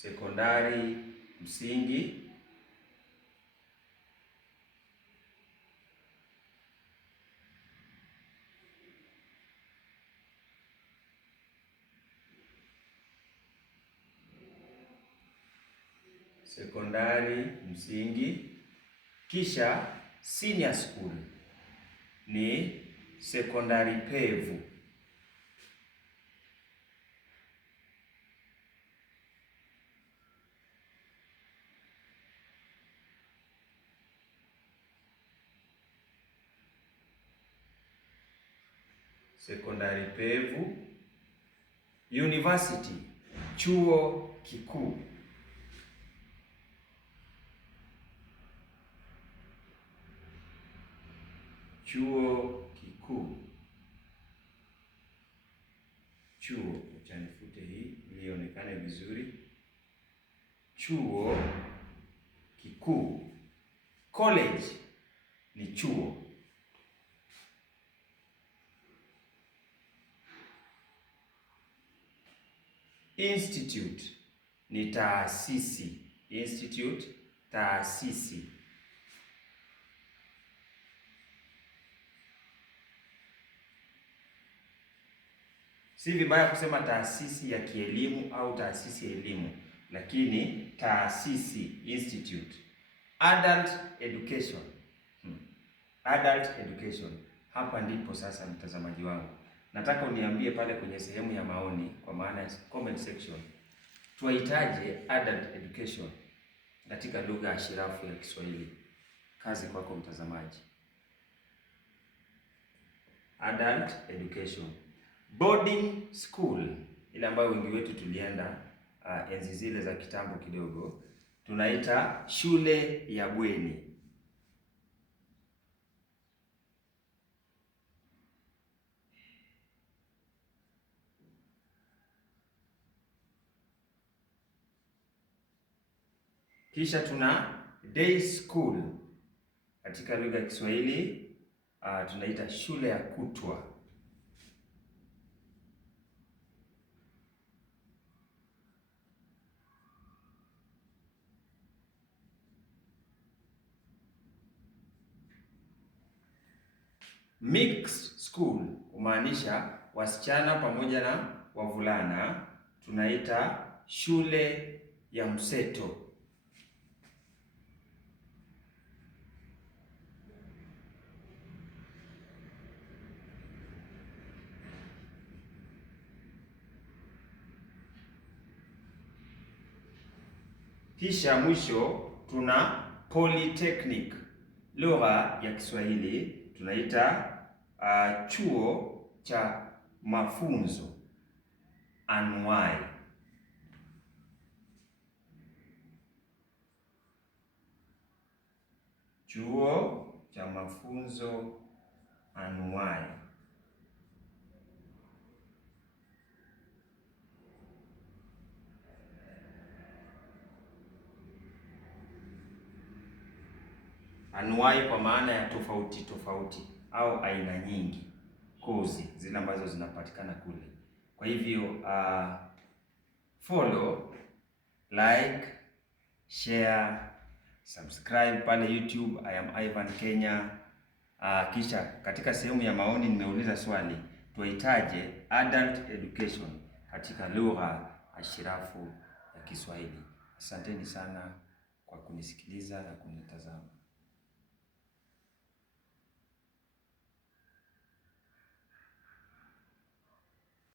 sekondari msingi, sekondari msingi. Kisha senior school ni sekondari pevu. Sekondari pevu. University, chuo kikuu. Chuo kikuu. Chuo, acha nifute hii ili ionekane vizuri. Chuo kikuu. College ni chuo. Institute ni taasisi. Institute, taasisi. Si vibaya kusema taasisi ya kielimu au taasisi ya elimu, lakini taasisi, institute. Adult education. Adult education. Hapa ndipo sasa, mtazamaji wangu, nataka uniambie pale kwenye sehemu ya maoni, kwa maana ya comment section, tuwaitaje adult education katika lugha ashirafu ya Kiswahili? Kazi kwako mtazamaji. Adult education. Boarding school, ile ambayo wengi wetu tulienda enzi zile za kitambo kidogo, tunaita shule ya bweni. Kisha tuna day school, katika lugha ya Kiswahili tunaita shule ya kutwa. Mixed school humaanisha wasichana pamoja na wavulana, tunaita shule ya mseto. Kisha mwisho tuna polytechnic, lugha ya Kiswahili tunaita chuo cha mafunzo anuwai. Chuo cha mafunzo anuwai. Anuwai kwa maana ya tofauti tofauti au aina nyingi, kozi zile ambazo zinapatikana kule. Kwa hivyo follow, like, share, subscribe pale YouTube. I am Ivan Kenya. Kisha katika sehemu ya maoni nimeuliza swali, tuwaitaje adult education katika lugha ashirafu ya Kiswahili? Asanteni sana kwa kunisikiliza na kunitazama.